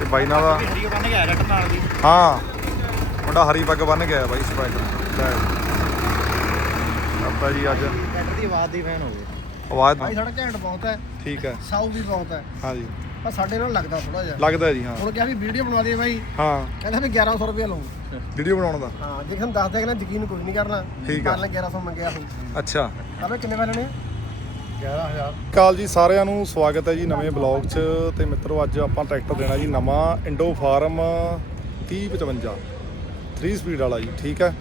ਤੇ ਬਾਈ ਨਾਲ ਦਾ ਹਰੀ ਬੰਨ ਗਿਆ ਰੈਟ ਨਾਲ ਦੀ ਹਾਂ ਮੁੰਡਾ ਹਰੀ ਪੱਗ ਬੰਨ ਗਿਆ ਬਾਈ ਸਪਾਈਡਰ ਲੈ। ਆਪਾਂ ਜੀ ਅੱਜ ਟਰੈਕਟਰ ਦੀ ਆਵਾਜ਼ ਦੀ ਫੈਨ ਹੋ ਗਏ ਆਵਾਜ਼ ਭਾਈ ਸਾਡਾ ਘੈਂਟ ਬਹੁਤ ਹੈ। ਠੀਕ ਹੈ। ਸਾਊ ਵੀ ਬਹੁਤ ਹੈ। ਹਾਂਜੀ। ਪਰ ਸਾਡੇ ਨਾਲ ਲੱਗਦਾ ਥੋੜਾ ਜਿਹਾ। ਲੱਗਦਾ ਜੀ ਹਾਂ। ਹੁਣ ਕਿਹਾ ਵੀ ਵੀਡੀਓ ਬਣਾ ਦੇ ਬਾਈ। ਹਾਂ। ਕਹਿੰਦਾ ਵੀ 1100 ਰੁਪਏ ਲਊਂ। ਵੀਡੀਓ ਬਣਾਉਣ ਦਾ? ਹਾਂ ਜੇ ਤੁਹਾਨੂੰ ਦੱਸ ਦਿਆ ਕਿ ਯਕੀਨ ਕੋਈ ਨਹੀਂ ਕਰਨਾ। ਠੀਕ ਆ। ਕੱਲ 1100 ਮੰਗਿਆ ਸੀ ਅੱਛਾ। ਕਹਿੰਦਾ ਕਿੰਨੇ ਵਾਲੇ ਨੇ 11000 ਕਾਲ ਜੀ, ਸਾਰਿਆਂ ਨੂੰ ਸਵਾਗਤ ਹੈ ਜੀ ਨਵੇਂ ਬਲੌਗ 'ਚ। ਤੇ ਮਿੱਤਰੋ, ਅੱਜ ਆਪਾਂ ਟਰੈਕਟਰ ਦੇਣਾ ਜੀ ਨਵਾਂ ਇੰਡੋ ਫਾਰਮ 3055 3 ਸਪੀਡ ਵਾਲਾ ਜੀ, ਠੀਕ ਹੈ?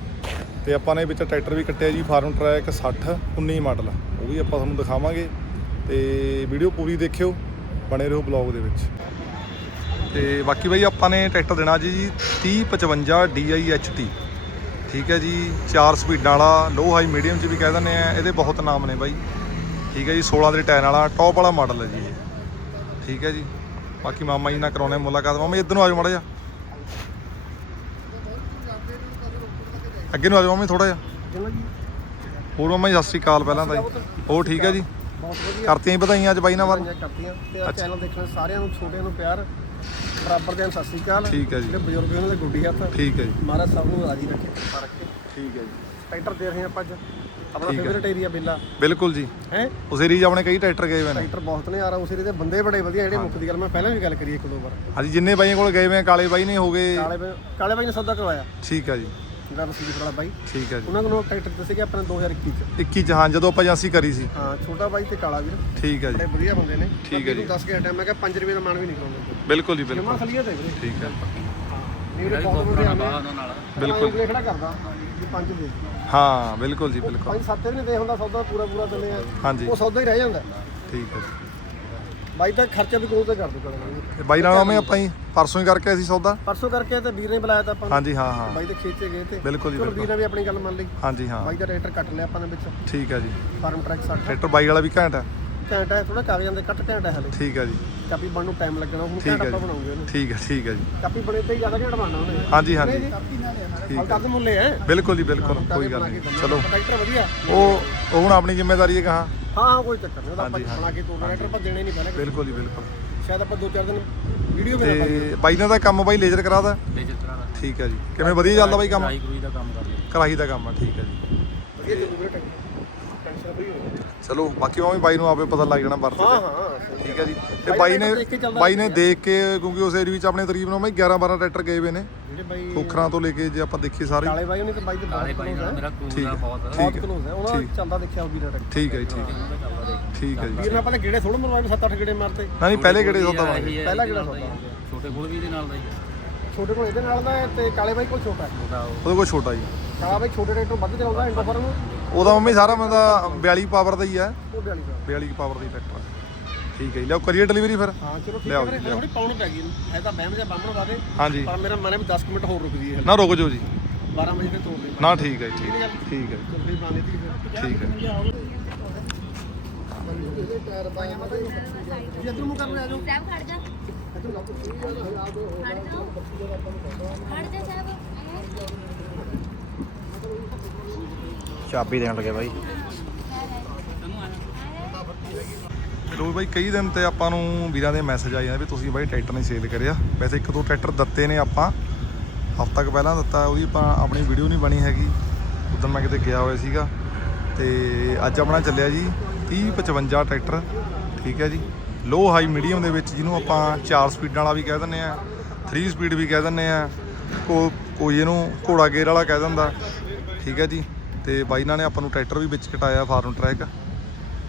ਤੇ ਆਪਾਂ ਨੇ ਵਿੱਚ ਟਰੈਕਟਰ ਵੀ ਕੱਟਿਆ ਜੀ, ਫਾਰਮ ਟਰੈਕ 60 19 ਮਾਡਲ। ਉਹ ਵੀ ਆਪਾਂ ਤੁਹਾਨੂੰ ਦਿਖਾਵਾਂਗੇ। ਤੇ ਵੀਡੀਓ ਪੂਰੀ ਦੇਖਿਓ, ਬਣੇ ਰਹੋ ਬਲੌਗ ਦੇ ਵਿੱਚ। ਤੇ ਬਾਕੀ ਬਈ, ਆਪਾਂ ਨੇ ਟਰੈਕਟਰ ਦੇਣਾ ਜੀ 3055 DIHT ਠੀਕ ਹੈ ਜੀ 4 ਸਪੀਡਾਂ ਵਾਲਾ ਲੋ ਹਾਈ ਮੀਡੀਅਮ ਚ ਵੀ ਕਹਿ ਦਿੰਦੇ ਆ। ਇਹਦੇ ਬਹੁਤ ਨਾਮ ਨੇ ਬਾਈ। ਠੀਕ ਹੈ ਜੀ 16 ਦੇ ਟਾਇਰ ਵਾਲਾ ਟੌਪ ਵਾਲਾ ਮਾਡਲ ਹੈ ਜੀ ਇਹ। ਠੀਕ ਹੈ ਜੀ। ਬਾਕੀ ਮਾਮਾ ਜੀ ਨਾਲ ਕਰਾਉਣੇ ਮੁਲਾਕਾਤ। ਮਾਮਾ ਜੀ ਇੱਧਰ ਨੂੰ ਆ ਜਾਓ ਮਾੜਾ ਜਿਹਾ। ਅੱਗੇ ਨੂੰ ਆ ਜਾਓ ਮਾਮਾ ਥੋੜਾ ਜਿਹਾ। ਜੀ ਹੋਰ ਮਾਮਾ ਜੀ ਸਤਿ ਸ਼੍ਰੀ ਅਕਾਲ ਪਹਿਲਾਂ ਤਾਂ ਜੀ। ਹੋਰ ਠੀਕ ਹੈ ਜੀ? ਕਰਤੀਆਂ ਜੀ ਵਧਾਈਆਂ ਅੱਜ ਬਾਈ ਨਾਲ ਵਾਰ ਕਰਤੀਆਂ ਤੇ। ਚੈਨਲ ਦੇਖਣ ਸਾਰਿਆਂ ਨੂੰ ਛੋਟਿਆਂ ਨੂੰ ਪਿਆਰ। ਬਰਾਬਰ ਦੇ ਸਤਿ ਸ੍ਰੀ ਅਕਾਲ। ਠੀਕ ਹੈ ਜੀ। ਜਿਹੜੇ ਬਜ਼ੁਰਗ ਉਹਨਾਂ ਦੇ ਗੁੱਡੀ ਹੱਥ। ਠੀਕ ਹੈ ਜੀ। ਮਹਾਰਾਜ ਸਭ ਨੂੰ ਰਾਜੀ ਰੱਖੇ ਰੱਖੇ। ਠੀਕ ਹੈ ਜੀ। ਟਰੈਕਟਰ ਦੇ ਰਹੇ ਆਪਾਂ ਅੱਜ। ਆਪਣਾ ਠੀਕ ਹੈ। Favourite area Billa. ਬਿਲਕੁਲ ਜੀ। ਹੈ? ਉਸ ਏਰੀਆ 'ਚ ਆਪਣੇ ਕਈ ਟਰੈਕਟਰ ਗਏ ਹੋਏ ਨੇ। ਟਰੈਕਟਰ ਬਹੁਤ ਨੇ ਆ ਰਹਾ ਉਸ ਏਰੀਏ ਦੇ ਬੰਦੇ ਬੜੇ ਵਧੀਆ ਜਿਹੜੇ ਮੁੱਖ ਦੀ ਗੱਲ ਮੈਂ ਪਹਿਲਾਂ ਵੀ ਗੱਲ ਕਰੀ ਇੱਕ ਦੋ ਵਾਰ। ਹਾਂਜੀ ਜਿੰਨੇ ਬਾਈਆਂ ਕੋਲ ਗਏ ਹੋਏ ਆ ਕਾਲੇ ਬਾਈ ਨੇ ਹੋ ਗਏ। ਕਾਲੇ ਬਾਈ ਕਾਲੇ ਬਾਈ ਨੇ ਸੌਦਾ ਕਰਵਾਇਆ। ਠੀਕ ਹੈ ਜੀ। ਜਿਹੜਾ ਰਸੀਦ ਵਾਲਾ ਬਾਈ। ਠੀਕ ਹੈ ਜੀ। ਉਹਨਾਂ ਕੋਲੋਂ ਟਰੈਕਟਰ ਦਿੱਤੇ ਸੀਗੇ ਆਪਣੇ 2021 ਚ। 21 ਚ ਹਾਂ ਜਦੋਂ ਆਪਾਂ ਏਜੰਸੀ ਕਰੀ ਸੀ। ਹਾਂ ਛੋਟਾ ਬਾਈ ਤੇ ਕਾਲਾ ਵੀਰ। ਠੀਕ ਬੜੇ ਜੀ। ਵਧੀਆ ਬੰਦੇ ਨੇ। ਠੀਕ ਹੈ ਜੀ। ਦੱਸ ਕੇ ਹਟਿਆ ਮੈਂ ਕਿਹਾ 5 ਰੁਪਏ ਦਾ ਮਾਨ ਵੀ ਨਹੀਂ ਕਰਾਉਂਦੇ। ਬਿਲਕੁਲ ਜੀ ਜਮਾ ਬਿਲਕੁਲ। ਖਲੀਏ ਤੇ ਵੀਰੇ। ਠੀਕ ਹੈ ਬਹੁਤ ਬਿਲਕੁਲ। ਬਿਲਕੁਲ ਖੜਾ ਕਰਦਾ। ਜੀ 5 ਦੇ ਹਾਂ ਬਿਲਕੁਲ ਜੀ ਬਿਲਕੁਲ। 5 7 ਵੀ ਨਹੀਂ ਦੇ ਹੁੰਦਾ ਸੌਦਾ ਪੂਰਾ ਪੂਰਾ ਦਿੰਦੇ ਆ। ਹਾਂਜੀ। ਉਹ ਸੌਦਾ ਹੀ ਰਹਿ ਜਾਂਦਾ। ਠੀਕ ਹੈ ਜੀ। ਬਾਈ ਤਾਂ ਖਰਚਾ ਵੀ ਕੋਲ ਤੇ ਕਰ ਦੋ ਤੇ ਬਾਈ ਨਾਲ ਮੈਂ ਆਪਾਂ ਹੀ ਪਰਸੋਂ ਹੀ ਕਰਕੇ ਅਸੀਂ ਸੌਦਾ? ਪਰਸੋਂ ਕਰਕੇ ਤੇ ਵੀਰ ਨੇ ਬੁਲਾਇਆ ਤਾਂ ਆਪਾਂ ਨੂੰ। ਹਾਂਜੀ ਹਾਂ ਹਾਂ। ਬਾਈ ਦੇ ਖੇਤ 'ਚ ਗਏ ਤੇ। ਬਿਲਕੁਲ ਜੀ, ਚਲੋ ਬਿਲਕੁਲ। ਵੀਰ ਨੇ ਵੀ ਆਪਣੀ ਗੱਲ ਮੰਨ ਲਈ। ਹਾਂਜੀ ਹਾਂ। ਬਾਈ ਦਾ ਟਰੈਕਟਰ ਕੱਟ ਲਿਆ ਆਪਾਂ ਨੇ ਵਿੱਚ। ਠੀਕ ਹੈ ਜੀ। ਫਾਰਮ ਟਰੈਕ 60 ਟਰੈਕਟਰ ਬਾਈ ਵਾਲਾ ਵੀ ਘੈਂਟ ਹੈ? ਘੰਟਾ ਹੈ ਥੋੜਾ ਕਾਗਜ਼ਾਂ ਦੇ ਕੱਟ ਘੰਟਾ ਹਲੇ। ਠੀਕ ਹੈ ਜੀ। ਕਾਪੀ ਬਣਨ ਨੂੰ ਟਾਈਮ ਲੱਗਣਾ ਹੁਣ ਠੀਕ ਘੰਟਾ ਹੈ ਆਪਾਂ ਜੀ। ਬਣਾਉਂਗੇ ਉਹਨੂੰ। ਠੀਕ ਹੈ ਠੀਕ ਹੈ ਜੀ। ਕਾਪੀ ਬਣੇ ਤੇ ਹੀ ਜ਼ਿਆਦਾ ਘੰਟਾ ਬਣਨਾ ਉਹਨੇ। ਹਾਂਜੀ ਹਾਂਜੀ। ਠੀਕ ਹੈ। ਤਾਂ ਮੁੱਲੇ ਹੈ। ਬਿਲਕੁਲ ਜੀ ਬਿਲਕੁਲ ਕੋਈ ਗੱਲ ਨਹੀਂ। ਚਲੋ। ਟਰੈਕਟਰ ਵਧੀਆ। ਉਹ ਉਹ ਹੁਣ ਆਪਣੀ ਜ਼ਿੰਮੇਵਾਰੀ ਹੈ ਕਹਾ? ਹਾਂ ਹਾਂ ਕੋਈ ਚੱਕਰ ਨਹੀਂ ਉਹਦਾ ਆਪਾਂ। ਬਣਾ ਕੇ ਤੋੜ ਟਰੈਕਟਰ ਆਪਾਂ ਦੇਣੇ ਨਹੀਂ ਪਹਿਲਾਂ ਬਿਲਕੁਲ ਜੀ ਬਿਲਕੁਲ। ਸ਼ਾਇਦ ਆਪਾਂ ਦੋ ਚਾਰ ਦਿਨ ਵੀਡੀਓ ਨਾ ਪਾਈਏ। ਤੇ ਬਾਈ ਨਾਲ ਦਾ ਕੰਮ ਬਾਈ ਲੇਜ਼ਰ ਕਰਾਦਾ ਲੇਜਰ ਤਰ੍ਹਾਂ ਦਾ ਠੀਕ ਹੈ ਜੀ। ਕਿਵੇਂ ਵਧੀਆ ਚੱਲਦਾ ਬਾਈ ਕੰਮ? ਕਢਾਈ ਕਰੂਈ ਦਾ ਕੰਮ ਕਰਦੇ ਕਰਾਹੀ ਦਾ ਕੰਮ ਆ ਠੀਕ ਹੈ ਜੀ। ਵਧੀਆ ਚੱਲੂ ਵੀਰੇ ਟਰੈਕਟਰ ਟੈਨਸ਼ਨ ਫਰੀ ਹੋ ਚਲੋ ਬਾਕੀ ਉਹ ਵੀ ਬਾਈ ਨੂੰ ਆਪੇ ਪਤਾ ਲੱਗ ਜਾਣਾ ਵਰਤ ਹਾਂ ਤੇ। ਹਾਂ। ਠੀਕ ਹੈ ਜੀ। ਤੇ ਬਾਈ ਨੇ ਬਾਈ ਨੇ ਦੇਖ ਕੇ ਕਿਉਂਕਿ ਉਸ ਏਰੀਆ ਵਿੱਚ ਆਪਣੇ ਤਕਰੀਬਨ ਬਾਈ 11 12 ਟਰੈਕਟਰ ਗਏ ਹੋਏ ਨੇ। ਜਿਹੜੇ ਬਾਈ ਖੋਖਰਾਂ ਤੋਂ ਲੈ ਕੇ ਜੇ ਆਪਾਂ ਦੇਖੀਏ ਸਾਰੇ। ਕਾਲੇ ਬਾਈ ਉਹਨੇ ਤੇ ਬਾਈ ਦੇ ਕਾਲੇ ਬਹੁਤ ਬਾਈ ਨਾਲ ਹੈ। ਮੇਰਾ ਹੈ। ਬਹੁਤ ਬਹੁਤ ਠੀਕ ਹੈ। ਕਲੋਜ਼ ਹੈ। ਉਹਨਾਂ ਠੀਕ। ਦਾ ਚੱਲਦਾ ਦੇਖਿਆ ਉਹ ਵੀਰ ਟਰੈਕਟਰ। ਠੀਕ ਹੈ ਠੀਕ ਦੇਖ। ਠੀਕ ਹੈ ਜੀ। ਵੀਰ ਨੇ ਆਪਾਂ ਨੇ ਗੇੜੇ ਥੋੜਾ ਮਰਵਾਏ 7-8 ਗੇੜੇ ਮਾਰਤੇ। ਨਾ ਨਹੀਂ ਪਹਿਲੇ ਕਿਹੜੇ ਸੌਦਾ ਮਾਰੇ ਹੈ, ਪਹਿਲਾ ਇਹਦੇ ਕਿਹੜਾ ਨਾਲ ਦਾ ਹੀ ਹੈ। ਛੋਟੇ ਕੋਲ ਵੀ ਇਹਦੇ ਨਾਲ ਦਾ ਹੀ। ਹੈ। ਛੋਟੇ ਕੋਲ ਇਹਦੇ ਨਾਲ ਦਾ ਹੈ ਤੇ ਕਾਲੇ ਬਾਈ ਕੋਲ ਛੋਟਾ ਹੈ। ਛੋਟਾ ਉਹ ਉਹਦੇ ਕੋਲ ਛੋਟਾ ਜੀ। ਕਾਲਾ ਬਾਈ ਛੋਟੇ ਟਰੈਕਟਰ ਵੱਧ ਚਲਾਉਂਦਾ ਇੰਡੋਫਰ ਨੂੰ ਉਹਦਾ ਮੰਮੀ ਸਾਰਾ ਬੰਦਾ 42 ਪਾਵਰ ਦਾ ਹੀ ਹੈ। ਉਹ 42 ਦਾ 42 ਪਾਵਰ ਦੀ ਟਰੈਕਟਰ ਠੀਕ ਹੈ ਜੀ। ਲਿਆਓ ਕਰੀਏ ਡਿਲੀਵਰੀ ਫਿਰ। ਹਾਂ ਚਲੋ ਠੀਕ ਲਿਆਓ ਹੈ ਜੀ, ਵੀਰੇ ਥੋੜੀ ਪਾਉਣ ਪੈ ਗਈ ਹੈ ਤਾਂ ਬਹਿਮ ਜਾਂ ਬੰਮਣ ਵਾਦੇ ਹਾਂਜੀ। ਪਰ ਮੇਰਾ ਮਨ ਹੈ ਵੀ 10 ਕੁ ਮਿੰਟ ਹੋਰ ਰੁਕ ਜੀ ਨਾ ਰੁਕ ਜਾਓ ਜੀ। 12 ਵਜੇ ਤੇ ਤੋੜ ਦੇ। ਨਾ ਠੀਕ ਹੈ ਜੀ, ਠੀਕ ਹੈ ਠੀਕ ਹੈ ਜੀ, ਚਲ ਫਿਰ ਬਾਨੇ ਦੀ ਫਿਰ। ਠੀਕ ਹੈ। ਟਾਇਰ ਪਾਇਆ ਮਤ ਜੀ ਇੱਧਰ ਨੂੰ ਕਰ ਲਿਆ ਜੋ ਸਾਹਿਬ ਖੜ ਜਾ। ਖੜ ਜਾ ਖੜ ਜਾ ਸਾਹਿਬ। ਚਾਬੀ ਦੇਣ ਲੱਗੇ ਬਾਈ। ਲੋ ਬਾਈ, ਕਈ ਦਿਨ ਤੇ ਆਪਾਂ ਨੂੰ ਵੀਰਾਂ ਦੇ ਮੈਸੇਜ ਆਏ ਜਾਂਦੇ ਵੀ ਤੁਸੀਂ ਬਾਈ ਟਰੈਕਟਰ ਨਹੀਂ ਸੇਲ ਕਰਿਆ। ਵੈਸੇ ਇੱਕ ਦੋ ਟਰੈਕਟਰ ਦਿੱਤੇ ਨੇ ਆਪਾਂ। ਹਫ਼ਤਾ ਕੁ ਪਹਿਲਾਂ ਦਿੱਤਾ, ਉਹਦੀ ਆਪਾਂ ਆਪਣੀ ਵੀਡੀਓ ਨਹੀਂ ਬਣੀ ਹੈਗੀ। ਉਦੋਂ ਮੈਂ ਕਿਤੇ ਗਿਆ ਹੋਇਆ ਸੀਗਾ। ਤੇ ਅੱਜ ਆਪਣਾ ਚੱਲਿਆ ਜੀ 3055 ਟਰੈਕਟਰ। ਠੀਕ ਹੈ ਜੀ। ਲੋ ਹਾਈ ਮੀਡੀਅਮ ਦੇ ਵਿੱਚ ਜਿਹਨੂੰ ਆਪਾਂ 4 ਸਪੀਡਾਂ ਵਾਲਾ ਵੀ ਕਹਿ ਦਿੰਦੇ ਆ 3 ਸਪੀਡ ਵੀ ਕਹਿ ਦਿੰਦੇ ਆ, ਕੋ ਕੋਈ ਇਹਨੂੰ ਘੋੜਾ ਗੇਅਰ ਵਾਲਾ ਕਹਿ ਦਿੰਦਾ। ਠੀਕ ਹੈ ਜੀ। ਤੇ ਬਾਈ ਨਾਲ ਨੇ ਆਪਾਂ ਨੂੰ ਟਰੈਕਟਰ ਵੀ ਵਿੱਚ ਕਟਾਇਆ, ਫਾਰਮ ਟਰੈਕ।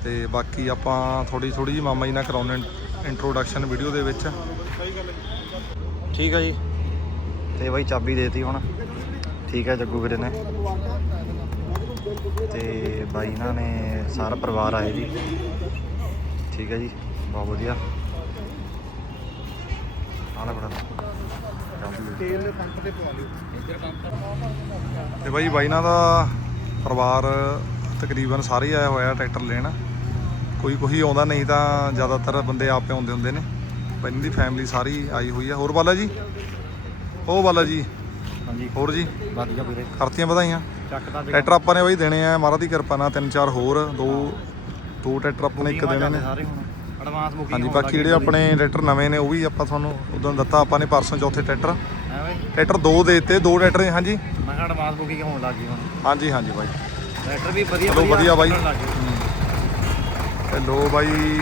ਤੇ ਬਾਕੀ ਆਪਾਂ ਥੋੜੀ ਥੋੜੀ ਜੀ ਮਾਮਾ ਜੀ ਨਾਲ ਕਰਾਉਣੇ ਇੰਟਰੋਡਕਸ਼ਨ ਵੀਡੀਓ ਦੇ ਵਿੱਚ। ਠੀਕ ਹੈ ਜੀ। ਤੇ ਬਾਈ ਚਾਬੀ ਦੇਤੀ ਹੁਣ। ਠੀਕ ਹੈ ਜੱਗੂ ਵੀਰੇ ਨੇ। ਤੇ ਬਾਈ ਇਹਨਾਂ ਨੇ ਸਾਰਾ ਪਰਿਵਾਰ ਆਏ ਜੀ। ਠੀਕ ਹੈ ਜੀ ਬਹੁਤ ਵਧੀਆ। ਆਲਾ ਬੜਾ ਤੇਲ ਦੇ ਪੰਪ ਤੇ ਪਵਾ ਲਿਓ। ਤੇ ਬਾਈ ਬਾਈ ਨਾਲ ਦਾ ਪਰਿਵਾਰ ਤਕਰੀਬਨ ਸਾਰੇ ਆਇਆ ਹੋਇਆ ਟਰੈਕਟਰ ਲੈਣ। ਕੋਈ ਕੋਈ ਆਉਂਦਾ ਨਹੀਂ ਤਾਂ ਜ਼ਿਆਦਾਤਰ ਬੰਦੇ ਆਪੇ ਆਉਂਦੇ ਹੁੰਦੇ ਨੇ। ਬਾਈ ਦੀ ਫੈਮਿਲੀ ਸਾਰੀ ਆਈ ਹੋਈ ਆ। ਹੋਰ ਬਾਲਾ ਜੀ? ਉਹ ਬਾਲਾ ਜੀ। ਹਾਂਜੀ। ਹੋਰ ਜੀ? ਵਧੀਆ ਵੀਰੇ ਕਰਤੀਆਂ ਵਧਾਈਆਂ। ਚੱਕ ਦਾ ਟਰੈਕਟਰ ਆਪਾਂ ਨੇ ਬਾਈ ਦੇਣੇ ਆ। ਮਹਾਰਾਜ ਦੀ ਕਿਰਪਾ ਨਾਲ ਤਿੰਨ ਚਾਰ ਹੋਰ ਦੋ ਦੋ ਟਰੈਕਟਰ ਆਪਾਂ ਨੇ ਇੱਕ ਦੇਣੇ ਨੇ। ਸਾਰੇ ਹੁਣ। ਐਡਵਾਂਸ ਬੁਕਿੰਗ ਹਾਂਜੀ ਬਾਕੀ ਜਿਹੜੇ ਆਪਣੇ ਟਰੈਕਟਰ ਨਵੇਂ ਨੇ ਉਹ ਵੀ ਆਪਾਂ ਤੁਹਾਨੂੰ ਉਦੋਂ ਦਿੱਤਾ। ਆਪਾਂ ਨੇ ਪਰਸੋਂ ਚੌਥੇ ਟਰੈਕਟਰ। ਟਰੈਕਟਰ ਦੋ ਦੇ ਦਿੱਤੇ ਦੋ ਟਰੈਕਟਰ ਹਾਂਜੀ। ਮੈਂ ਕਿਹਾ ਐਡਵਾਂਸ ਬੁਕਿੰਗ ਹੋਣ ਲੱਗ ਹੁਣ। ਹਾਂਜੀ ਹਾਂਜੀ ਬਾਈ। ਟਰੈਕਟਰ ਵੀ ਵਧੀਆ ਵਧੀਆ ਬਾਈ। ਤੇ ਲੋ ਬਾਈ।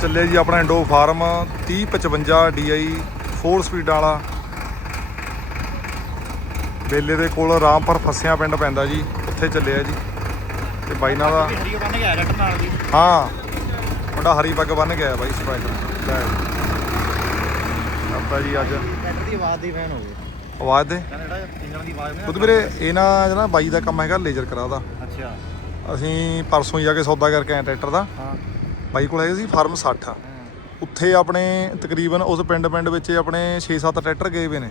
ਚੱਲਿਆ ਜੀ ਆਪਣਾ ਇੰਡੋ ਫਾਰਮ 3055 DI 4 ਸਪੀਡ ਵਾਲਾ। ਬੇਲੇ ਦੇ ਕੋਲ ਰਾਮਪੁਰ ਫਸਿਆ ਪਿੰਡ ਪੈਂਦਾ ਜੀ ਉੱਥੇ ਚੱਲਿਆ ਜੀ। ਤੇ ਬਾਈ ਨਾਲ ਦਾ ਹਾਂ ਮੁੰਡਾ ਹਰੀ ਪੱਗ ਬੰਨ ਗਿਆ ਬਾਈ ਸਪਾਈਡਰ ਲੈ ਆਪਾਂ ਜੀ ਅੱਜ ਟਰੈਕਟਰ ਦੀ ਆਵਾਜ਼ ਦੀ ਫੈਨ ਹੋ ਗਏ ਆਵਾਜ਼ ਦੇ। ਇੰਜਨ ਦੀ ਆਵਾਜ਼ ਖੁਦ ਵੀਰੇ ਇਹ ਨਾ ਜਿਹੜਾ ਬਾਈ ਦਾ ਕੰਮ ਹੈਗਾ ਲੇਜ਼ਰ ਕਰਾ ਦਾ ਅੱਛਾ। ਅਸੀਂ ਪਰਸੋਂ ਹੀ ਜਾ ਕੇ ਸੌਦਾ ਕਰਕੇ ਆਏ ਟਰੈਕਟਰ ਦਾ। ਹਾਂ। ਬਾਈ ਕੋਲ ਹੈਗਾ ਸੀ ਫਾਰਮ 60 ਉੱਥੇ ਆਪਣੇ ਤਕਰੀਬਨ ਉਸ ਪਿੰਡ ਪਿੰਡ ਵਿੱਚ ਆਪਣੇ 6-7 ਟਰੈਕਟਰ ਗਏ ਵੇ ਨੇ।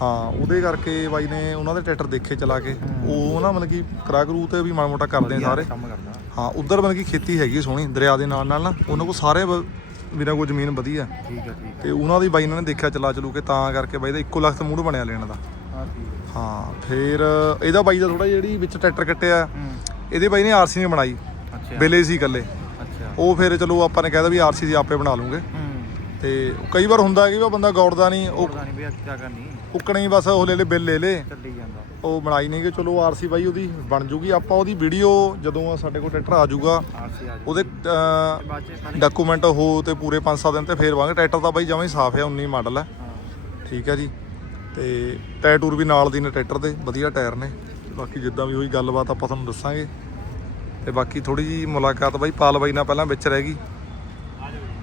ਹਾਂ ਉਹਦੇ ਕਰਕੇ ਬਾਈ ਨੇ ਉਹਨਾਂ ਦੇ ਟਰੈਕਟਰ ਦੇਖੇ ਚਲਾ ਕੇ। ਉਹ ਨਾ ਮਤਲਬ ਕਿ ਕਰਾ ਕਰੂ ਤੇ ਵੀ ਮਾੜਾ ਮੋਟਾ ਕਰਦੇ ਸਾਰੇ। ਹਾਂ ਉਧਰ ਮਤਲਬ ਕਿ ਖੇਤੀ ਹੈਗੀ ਸੋਹਣੀ ਦਰਿਆ ਦੇ ਨਾਲ ਨਾਲ ਨਾ ਉਹਨਾਂ ਕੋਲ ਸਾਰੇ ਵੀਰਾਂ ਕੋਲ ਜ਼ਮੀਨ ਵਧੀਆ ਠੀਕ ਹੈ ਠੀਕ ਤੇ ਉਹਨਾਂ ਦੀ ਬਾਈ ਨੇ ਦੇਖਿਆ ਚਲਾ ਚਲੂ ਕੇ ਤਾਂ ਕਰਕੇ ਬਾਈ ਦਾ ਇੱਕੋ ਲੱਖ ਤੇ ਮੂਡ ਬਣਿਆ ਲੈਣ ਦਾ। ਹਾਂ ਠੀਕ ਹਾਂ। ਫਿਰ ਇਹਦਾ ਬਾਈ ਦਾ ਥੋੜਾ ਜਿਹੜੀ ਵਿੱਚ ਟਰੈਕਟਰ ਕੱਟਿਆ। ਇਹਦੇ ਬਾਈ ਨੇ ਆਰਸੀ ਨੇ ਬਣਾਈ। ਅੱਛਾ। ਬੇਲੇ ਸੀ ਇਕੱਲੇ। ਅੱਛਾ। ਉਹ ਫਿਰ ਚਲੋ ਆਪਾਂ ਨੇ ਕਹਿਦਾ ਵੀ ਆਰਸੀ ਦੀ ਆਪੇ ਬਣਾ ਲੂਗੇ। ਹੂੰ। ਤੇ ਕਈ ਵਾਰ ਹੁੰਦਾ ਕਿ ਉਹ ਬੰਦਾ ਗੌੜਦਾ ਨਹੀਂ ਉਹ ਪਤਾ ਨਹੀਂ ਵੀ ਅੱਜ ਕੀ ਕਰਨੀ। ਉੱਕਣੇ ਹੀ ਬਸ ਉਹ ਲੈ ਲੈ ਬਿੱਲ ਲੈ ਲੈ। ਚੱਲੀ ਜਾਂਦਾ। ਉਹ ਬਣਾਈ ਨਹੀਂ ਕਿ ਚਲੋ ਆਰਸੀ ਬਾਈ ਉਹਦੀ ਬਣ ਜੂਗੀ। ਆਪਾਂ ਉਹਦੀ ਵੀਡੀਓ ਜਦੋਂ ਸਾਡੇ ਕੋਲ ਟਰੈਕਟਰ ਆ ਜਾਊਗਾ ਆ ਉਹਦੇ ਡਾਕੂਮੈਂਟ ਹੋ ਤੇ ਪੂਰੇ 5-7 ਦਿਨ ਤੇ ਫੇਰ ਵਾਂਗੇ। ਟਰੈਕਟਰ ਤਾਂ ਬਾਈ ਜਮਾਂ ਹੀ ਸਾਫ਼ ਹੈ 19 ਮਾਡਲ ਹੈ ਹਾਂ। ਠੀਕ ਹੈ ਜੀ। ਤੇ ਟਾਇਰ ਟੂਰ ਵੀ ਨਾਲ ਦੀ ਨੇ ਟਰੈਕਟਰ ਦੇ ਵਧੀਆ ਟਾਇਰ ਨੇ। ਬਾਕੀ ਜਿੱਦਾਂ ਵੀ ਹੋਈ ਗੱਲਬਾਤ ਆਪਾਂ ਤੁਹਾਨੂੰ ਦੱਸਾਂਗੇ। ਤੇ ਬਾਕੀ ਥੋੜੀ ਜੀ ਮੁਲਾਕਾਤ ਬਾਈ ਪਾਲ ਬਾਈ ਨਾਲ ਪਹਿਲਾਂ ਵਿੱਚ ਰਹਿ ਗਈ।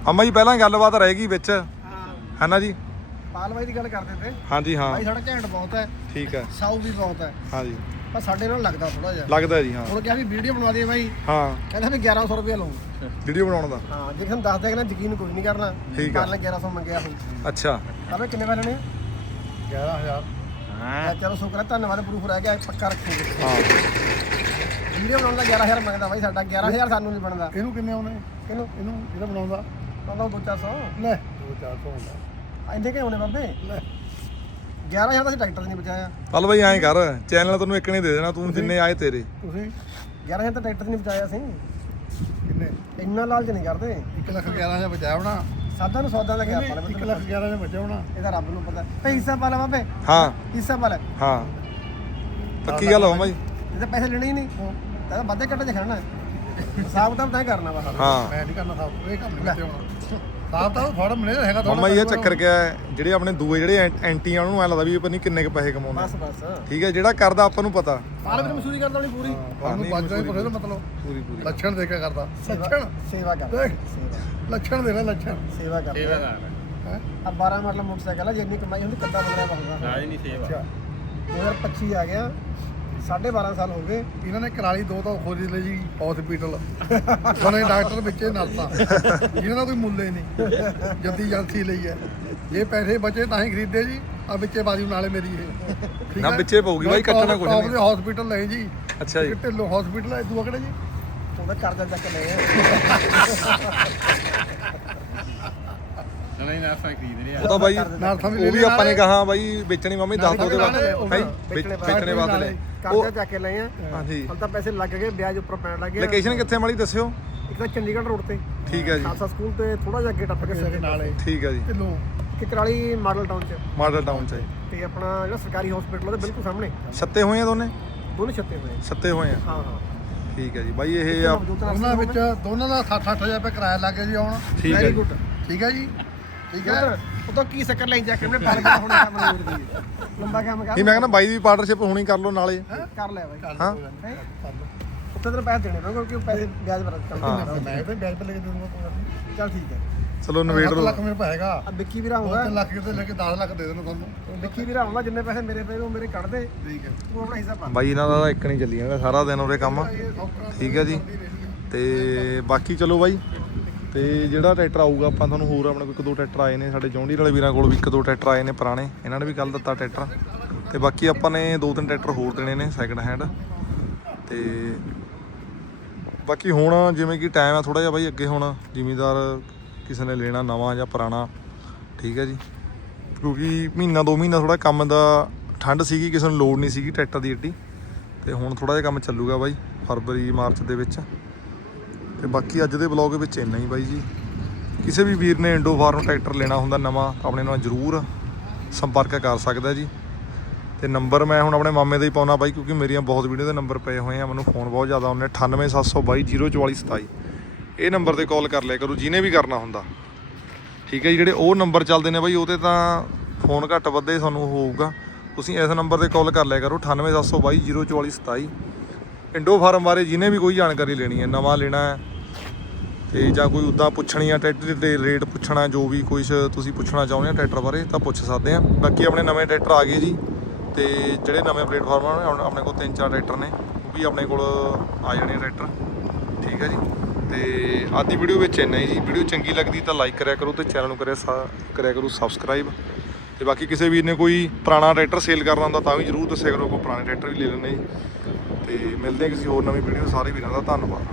ਅੰਮਾ ਜੀ ਪਹਿਲਾਂ ਗੱਲਬਾਤ ਰਹਿ ਗਈ ਵਿੱਚ। ਹੈ। ਨਾ ਜੀ? ਪਾਲ ਬਾਈ ਦੀ ਗੱਲ ਕਰਦੇ ਤੇ ਹਾਂਜੀ ਹਾਂ। ਬਾਈ ਸਾਡਾ ਘੈਂਟ ਬਹੁਤ ਹੈ। ਠੀਕ ਹੈ। ਸਾਊ ਵੀ ਬਹੁਤ ਹੈ। ਹਾਂਜੀ ਪਰ ਸਾਡੇ ਨਾਲ ਲੱਗਦਾ ਥੋੜਾ ਜਿਹਾ। ਲੱਗਦਾ ਹੈ ਜੀ ਹਾਂ। ਹੁਣ ਕਿਹਾ ਵੀ ਵੀਡੀਓ ਬਣਵਾ ਦੇ ਬਾਈ। ਹਾਂ। ਕਹਿੰਦਾ ਵੀ 1100 ਰੁਪਏ ਲਊ। ਵੀਡੀਓ ਬਣਾਉਣ ਦਾ? ਹਾਂ ਜੇ ਤੁਹਾਨੂੰ ਦੱਸ ਦੇਗਾ ਨਾ ਯਕੀਨ ਕੋਈ ਨਹੀਂ ਕਰਨਾ। ਠੀਕ। ਕੱਲ 1100 ਮੰਗਿਆ ਹੋਊ ਅੱਛਾ। ਕਹਿੰਦਾ ਕਿੰਨੇ ਵਾਲੇ ਨੇ 11000 ਹਾਂ ਚਲੋ ਸ਼ੁਕਰ ਹੈ ਧੰਨਵਾਦ ਪ੍ਰੂਫ ਰਹਿ ਗਿਆ ਪੱਕਾ ਰੱਖੂਗੇ। ਹਾਂ। ਵੀਡੀਓ ਬਣਾਉਣ ਦਾ 11000 ਮੰਗਦਾ ਬਾਈ ਸਾਡਾ 11000 ਸਾਨੂੰ ਨਹੀਂ ਬਣਦਾ। ਇਹਨੂੰ ਕਿੰਨੇ ਆਉਣੇ ਇਹਨੂੰ? ਇਹਨੂੰ ਜਿਹੜਾ ਬਣਾਉਂਦਾ? ਕਹਿੰਦਾ 2-400 ਲੈ। 400 ਹੁੰਦਾ। ਇੰਨੇ ਕਿ ਹੋਣੇ ਬਾਬੇ? 11000 ਤਾਂ ਅਸੀਂ ਟਰੈਕਟਰ ਨਹੀਂ ਬਚਾਇਆ। ਚੱਲ ਬਈ ਐਂ ਕਰ ਚੈਨਲ ਤੈਨੂੰ ਇੱਕ ਨਹੀਂ ਦੇ ਦੇਣਾ ਤੂੰ ਜਿੰਨੇ ਆਏ ਤੇਰੇ। ਤੁਸੀਂ? 11000 ਤਾਂ ਟਰੈਕਟਰ ਨਹੀਂ ਬਚਾਇਆ ਅਸੀਂ। ਕਿੰਨੇ? ਇੰਨਾ ਲਾਲਚ ਨਹੀਂ ਕਰਦੇ। 1 ਲੱਖ 11000 ਬਚਾਇਆ ਹੋਣਾ। ਸਾਦਾ ਨੂੰ ਸੌਦਾ ਲੱਗਿਆ ਆਪਾਂ ਨੇ 1 ਲੱਖ 11000 ਬਚਾਇਆ ਹੋਣਾ। ਇਹਦਾ ਰੱਬ ਨੂੰ ਪਤਾ। ਤੇ ਹਿੱਸਾ ਪਾ ਲੈ ਬਾਬੇ। ਹਾਂ। ਹਿੱਸਾ ਪਾ ਲੈ। ਹਾਂ। ਪੱਕੀ ਗੱਲ ਹੋ ਬਾਈ? ਇਹਦੇ ਪੈਸੇ ਲੈਣੇ ਹੀ ਨਹੀਂ। ਤਾਂ ਵਾਧੇ ਘੱਟੇ ਚ ਖੜਨਾ ਹਿਸਾਬ ਤਾਂ ਤਾਂ ਹੀ ਕਰਨਾ ਵਾ। ਹਾਂ। ਮੈਂ ਨਹੀਂ ਕਰਨਾ ਸਾਬ ਇਹ ਕੰਮ ਨਹੀਂ ਕਿਤੇ ਹੋਣਾ। ਸਾਬ ਤਾਂ ਫੜ ਮਨੇ ਹੈਗਾ ਮੰਮਾ ਇਹ ਚੱਕਰ ਕਿਆ ਹੈ ਜਿਹੜੇ ਆਪਣੇ ਦੂਏ ਜਿਹੜੇ ਐਂ- ਐਂਟੀ ਆ ਉਹਨਾਂ ਨੂੰ ਐ ਲੱਗਦਾ ਵੀ ਇਹ ਪਤਾ ਨਹੀਂ ਕਿੰਨੇ ਕ ਪੈਸੇ ਕਮਾਉਂਦੇ ਬਸ ਬਸ। ਠੀਕ ਹੈ ਜਿਹੜਾ ਕਰਦਾ ਆਪਾਂ ਨੂੰ ਪਤਾ। ਪਾਲ ਵੀ ਮਸੂਰੀ ਕਰਦਾ ਨਹੀਂ ਪੂਰੀ। ਉਹਨੂੰ ਬਾਜਾ ਹੀ ਪੁੱਛੇ ਮਤਲਬ। ਪੂਰੀ ਪੂਰੀ। ਲੱਛਣ ਦੇ ਕੇ ਕਰਦਾ। ਲੱਛਣ। ਸੇਵਾ ਕਰ ਦੇਖ। ਸੇਵਾ। ਲੱਛਣ ਦੇ ਨਾ ਲੱਛਣ। ਸੇਵਾ ਕਰ। ਸੇਵਾ ਹੈਂ? ਆ 12 ਮਾਡਲ ਮੋਟਰਸਾਈਕਲ ਆ ਜਿੰਨੀ ਕਮਾਈ ਹੁੰਦੀ ਕੱਦਾ ਬੰਦਰਾ ਬਣਦਾ ਰਾਜ ਨਹੀਂ ਸੇਵਾ। ਅੱਛਾ। 2025 ਆ ਗਿਆ। 12.5 ਸਾਲ ਹੋ ਗਏ। ਇਹਨਾਂ ਨੇ ਕਰਾਲੀ ਦੋ ਤਾਂ ਖੋਜ ਲਈ ਜੀ ਹਸਪੀਟਲ ਬਣੇ ਡਾਕਟਰ ਵਿੱਚੇ ਨਰਸਾਂ। ਜਿਹਨਾਂ ਦਾ ਕੋਈ ਮੁੱਲ ਹੀ ਨਹੀਂ। ਜੱਦੀ ਏਜੰਸੀ ਲਈ ਹੈ। ਜੇ ਪੈਸੇ ਬਚੇ ਤਾਂ ਹੀ ਖਰੀਦੇ ਜੀ। ਆ ਵਿੱਚੇ ਬਾਜੂ ਨਾਲੇ ਮੇਰੀ ਇਹ। ਨਾ? ਵਿੱਚੇ ਪਊਗੀ ਬਾਈ, ਕੱਟਣਾ ਟੌਪ ਨਹੀਂ। ਦੇ ਹਸਪੀਟਲ ਲਏ ਜੀ। ਅੱਛਾ ਜੀ। ਢਿੱਲੋਂ ਹਸਪੀਟਲ ਹੈ ਦੂਆ ਕਿਹੜਾ ਜੀ? ਉਹਦਾ ਕਰਜ਼ਾ ਚੱਕ ਲਏ ਨਹੀਂ ਨਾ ਸਾਂ ਖਰੀਦ ਲਿਆ। ਉਹ ਤਾਂ ਬਾਈ ਉਹ ਵੀ ਆਪਾਂ ਨੇ। ਕਹਾ ਬਾਈ ਵੇਚਣੀ ਮੰਮੀ ਦੱਸ ਦੋ ਉਹਦੇ ਬਾਅਦ। ਹੈ? ਵੇਚਣੇ ਬਾਅਦ ਲੈ ਉਹ ਚੱਕ ਕੇ ਲਏ ਆ। ਹਾਂਜੀ ਹੁਣ ਤਾਂ ਪੈਸੇ ਲੱਗ ਗਏ ਵਿਆਜ ਉੱਪਰ ਪੈਣ ਲੱਗ ਲੋਕੇਸ਼ਨ ਕਿੱਥੇ ਮਾੜੀ ਦੱਸਿਓ? ਇੱਕ ਤਾਂ ਚੰਡੀਗੜ੍ਹ ਰੋਡ ਤੇ। ਠੀਕ ਹੈ ਜੀ। ਖਾਲਸਾ ਸਕੂਲ ਤੇ ਥੋੜਾ ਜਿਹਾ ਅੱਗੇ ਟੱਪ ਕੇ ਦੇ ਨਾਲੇ। ਠੀਕ ਹੈ ਜੀ। ਢਿੱਲੋਂ ਕਿਕਰਾਲੀ ਮਾਡਲ ਟਾਊਨ ਚ। ਮਾਡਲ ਟਾਊਨ ਚ। ਤੇ ਆਪਣਾ ਜਿਹੜਾ ਸਰਕਾਰੀ ਹਸਪੀਟਲ ਉਹਦੇ ਬਿਲਕੁਲ ਸਾਹਮਣੇ। ਛੱਤੇ ਹੋਏ ਆ ਦੋਨੇ? ਦੋਨੇ ਛੱਤੇ ਹੋਏ ਆ। ਛੱਤੇ ਹੋਏ ਆ। ਹਾਂ ਹਾਂ। ਠੀਕ ਹੈ ਜੀ। ਬਾਈ ਇਹ ਉਹਨਾਂ ਵਿੱਚ ਦੋਨਾਂ ਦਾ 60-8000 ਰੁਪਏ ਕਿਰਾਇਆ ਲੱਗ ਗਿਆ ਜੀ ਆਉਣ ਠੀਕ ਹੈ ਵੈਰੀ ਜੀ। ਗੁੱਡ ਠੀਕ ਹੈ ਜੀ। ਠੀਕ ਹੈ। ਉਹ ਤਾਂ ਕੀ ਚੱਕਰ ਲਈ ਜਾ ਕੇ ਉਹਨੇ ਪੈਰ ਗਿਆ ਹੁਣ ਕੰਮ ਨਹੀਂ ਦੀ। ਲੰਬਾ ਕੰਮ ਕਰ। ਨਹੀਂ ਮੈਂ ਕਹਿੰਦਾ ਬਾਈ ਦੀ ਪਾਰਟਨਰਸ਼ਿਪ ਹੋਣੀ ਕਰ ਲਓ ਨਾਲੇ। ਕਰ ਲਿਆ ਬਾਈ। ਹਾਂ? ਉੱਥੇ ਤੇਰੇ ਪੈਸੇ ਦੇਣੇ ਪੈਣਗੇ ਕਿਉਂਕਿ ਉਹ ਪੈਸੇ ਵਿਆਜ ਪਰ ਚੱਲਦੇ ਮੈਂ ਤੇ ਵਿਆਜ ਤੇ ਲੈ ਕੇ ਦੇਵਾਂਗਾ ਕੋਈ ਚੱਲ ਠੀਕ ਹੈ। ਚਲੋ ਲਓ। ਲੱਖ ਮੇਰੇ ਪਾ ਹੈਗਾ। ਆ ਵਿੱਕੀ ਵੀਰਾ ਆਉਂਦਾ। ਤਿੰਨ ਲੱਖ ਕਿਤੇ ਲੈ ਕੇ 10 ਲੱਖ ਦੇ ਦੇਣਾ ਤੁਹਾਨੂੰ। ਵਿੱਕੀ ਵੀਰਾ ਆਉਂਦਾ ਜਿੰਨੇ ਪੈਸੇ ਮੇਰੇ ਪਏ ਉਹ ਮੇਰੇ ਕੱਢ ਦੇ। ਠੀਕ ਹੈ। ਤੂੰ ਆਪਣਾ ਹਿੱਸਾ ਪਾ। ਬਾਈ ਇਹਨਾਂ ਦਾ ਇੱਕ ਨਹੀਂ ਚੱਲੀ ਜਾਂਦਾ ਸਾਰਾ ਦਿਨ ਉਰੇ ਕੰਮ। ਠੀਕ ਹੈ ਜੀ। ਤੇ ਬਾਕੀ ਚਲੋ ਬਾਈ। ਤੇ ਜਿਹੜਾ ਟਰੈਕਟਰ ਆਊਗਾ, ਆਪਾਂ ਤੁਹਾਨੂੰ ਹੋਰ ਆਪਣੇ ਕੋਲ ਇੱਕ ਦੋ ਟਰੈਕਟਰ ਆਏ ਨੇ, ਸਾਡੇ ਜੌਂਡੀ ਵਾਲੇ ਵੀਰਾਂ ਕੋਲ ਵੀ ਇੱਕ ਦੋ ਟਰੈਕਟਰ ਆਏ ਨੇ ਪੁਰਾਣੇ। ਇਹਨਾਂ ਨੇ ਵੀ ਕੱਲ ਦਿੱਤਾ ਟਰੈਕਟਰ। ਤੇ ਬਾਕੀ ਆਪਾਂ ਨੇ ਦੋ ਤਿੰਨ ਟਰੈਕਟਰ ਹੋਰ ਦੇਣੇ ਨੇ ਸੈਕੰਡ ਹੈਂਡ ਤੇ ਬਾਕੀ ਹੁਣ ਜਿਵੇਂ ਕਿ ਟਾਈਮ ਆ ਥੋੜਾ ਜਿਹਾ ਬਾਈ, ਅੱਗੇ ਹੁਣ ਜ਼ਿਮੀਦਾਰ ਕਿਸੇ ਨੇ ਲੈਣਾ ਨਵਾਂ ਜਾਂ ਪੁਰਾਣਾ, ਠੀਕ ਹੈ ਜੀ। ਕਿਉਂਕਿ ਮਹੀਨਾ, ਦੋ ਮਹੀਨਾ ਥੋੜਾ ਕੰਮ ਦਾ ਠੰਡ ਸੀਗੀ, ਕਿਸੇ ਨੂੰ ਲੋੜ ਨਹੀਂ ਸੀਗੀ ਟਰੈਕਟਰ ਦੀ ਏਡੀ। ਤੇ ਹੁਣ ਥੋੜਾ ਜਿਹਾ ਕੰਮ ਚੱਲੂਗਾ ਬਾਈ, ਫਰਵਰੀ, ਮਾਰਚ ਦੇ ਵਿੱਚ। ਤੇ ਬਾਕੀ ਅੱਜ ਦੇ ਬਲੌਗ ਵਿੱਚ ਇੰਨਾ ਹੀ ਬਾਈ ਜੀ। ਕਿਸੇ ਵੀ ਵੀਰ ਨੇ ਇੰਡੋ ਫਾਰਮ ਟਰੈਕਟਰ ਲੈਣਾ ਹੁੰਦਾ ਨਵਾਂ, ਆਪਣੇ ਨਾਲ ਜ਼ਰੂਰ ਸੰਪਰਕ ਕਰ ਸਕਦਾ ਜੀ। ਤੇ ਨੰਬਰ ਮੈਂ ਹੁਣ ਆਪਣੇ ਮਾਮੇ ਦਾ ਹੀ ਪਾਉਣਾ ਬਾਈ, ਕਿਉਂਕਿ ਮੇਰੀਆਂ ਬਹੁਤ ਵੀਡੀਓ ਦੇ ਨੰਬਰ ਪਏ ਹੋਏ ਆ, ਮੈਨੂੰ ਫੋਨ ਬਹੁਤ ਜ਼ਿਆਦਾ ਆਉਂਦੇ 987220427 ਇਹ ਨੰਬਰ ਤੇ ਕਾਲ ਕਰ ਲਿਆ ਕਰੋ, ਜਿਹਨੇ ਵੀ ਕਰਨਾ ਹੁੰਦਾ। ਠੀਕ ਹੈ ਜੀ, ਜਿਹੜੇ ਉਹ ਨੰਬਰ ਚੱਲਦੇ ਨੇ ਬਾਈ, ਉਹ ਤੇ ਤਾਂ ਫੋਨ ਘੱਟ ਵੱਧੇ ਤੁਹਾਨੂੰ ਹੋਊਗਾ। ਤੁਸੀਂ ਇਸ ਨੰਬਰ ਤੇ ਕਾਲ ਕਰ ਲਿਆ ਕਰੋ 987220427 ਇੰਡੋ ਫਾਰਮ ਬਾਰੇ ਜਿਹਨੇ ਵੀ ਕੋਈ ਜਾਣਕਾਰੀ ਲੈਣੀ ਹੈ, ਨਵਾਂ ਲੈਣਾ ਹੈ ਤੇ ਜਾਂ ਕੋਈ ਉਦਾਂ ਪੁੱਛਣੀ ਆ, ਟਰੈਕਟਰ ਦੇ ਰੇਟ ਪੁੱਛਣਾ, ਜੋ ਵੀ ਕੁਝ ਤੁਸੀਂ ਪੁੱਛਣਾ ਚਾਹੁੰਦੇ ਆ ਟਰੈਕਟਰ ਬਾਰੇ ਤਾਂ ਪੁੱਛ ਸਕਦੇ ਆ। ਬਾਕੀ ਆਪਣੇ ਨਵੇਂ ਟਰੈਕਟਰ ਆ ਗਏ ਜੀ ਤੇ ਜਿਹੜੇ ਨਵੇਂ ਪਲੇਟਫਾਰਮਾਂ ਨੇ ਆਪਣੇ ਕੋਲ ਤਿੰਨ ਚਾਰ ਟਰੈਕਟਰ ਨੇ, ਉਹ ਵੀ ਆਪਣੇ ਕੋਲ ਆ ਜਾਣੇ ਟਰੈਕਟਰ। ਠੀਕ ਹੈ ਜੀ? ਤੇ ਅੱਜ ਦੀ ਵੀਡੀਓ ਵਿੱਚ ਇੰਨਾ ਹੀ ਜੀ। ਵੀਡੀਓ ਚੰਗੀ ਲੱਗਦੀ ਤਾਂ ਲਾਈਕ ਕਰਿਆ ਕਰੋ ਤੇ ਚੈਨਲ ਨੂੰ ਕਰਿਆ ਕਰਿਆ ਕਰੋ ਸਬਸਕ੍ਰਾਈਬ ਤੇ ਬਾਕੀ ਕਿਸੇ ਵੀਰ ਨੇ ਕੋਈ ਪੁਰਾਣਾ ਟਰੈਕਟਰ ਸੇਲ ਕਰਨਾ ਹੁੰਦਾ ਤਾਂ ਵੀ ਜਰੂਰ ਦੱਸਿਆ ਕਰੋ, ਕੋਈ ਪੁਰਾਣੇ ਟਰੈਕਟਰ ਵੀ ਲੈ ਲੈਣੇ ਜੀ। ਤੇ ਮਿਲਦੇ ਹਾਂ ਕਿਸੇ ਹੋਰ ਨਵੀਂ ਵੀਡੀਓ ਸਾਰੇ ਵੀਰਾਂ ਦਾ ਧੰਨਵਾਦ।